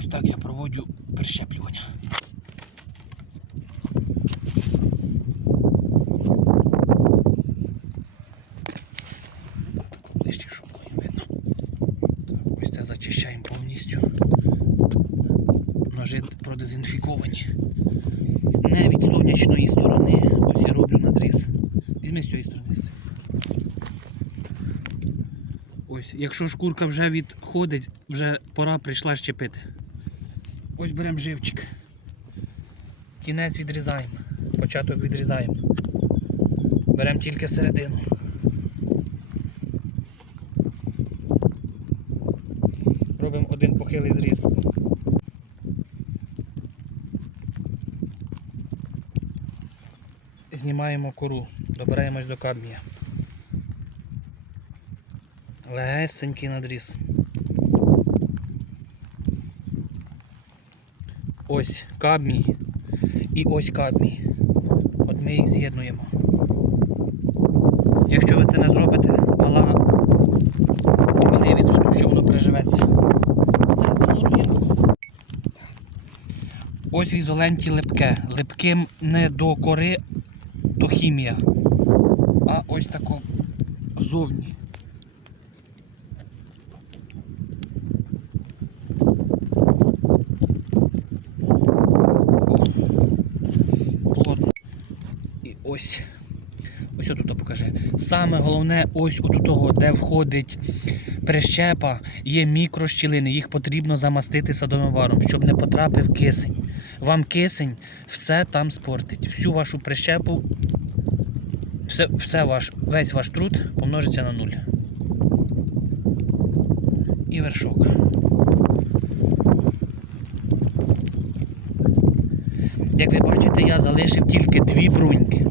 Ось так я проводжу прищеплювання. Ближче, було видно. Ось це зачищаємо повністю. Ножи продезінфіковані. Не від сонячної сторони. Ось я роблю надріз. Візьми з цієї сторони. Ось, якщо шкурка вже відходить, вже пора прийшла щепити. Ось беремо живчик. Кінець відрізаємо. Початок відрізаємо. Беремо тільки середину. Робимо один похилий зріз. Знімаємо кору, добираємось до кадмія. Легесенький надріз. Ось кадмій і ось кадмій. От ми їх з'єднуємо. Якщо ви це не зробите, мала малий відсоток, що воно переживеться. Все замотуємо. Ось в ізоленті липке. Липким не до кори, то хімія. А ось тако зовні. плотно. І ось. Ось тут покажи. Саме головне, ось у того, де входить прищепа, є мікрощілини. Їх потрібно замастити садовим варом, щоб не потрапив кисень. Вам кисень все там спортить. Всю вашу прищепу, все, все ваш, весь ваш труд помножиться на нуль. І вершок. Як ви бачите, я залишив тільки дві бруньки.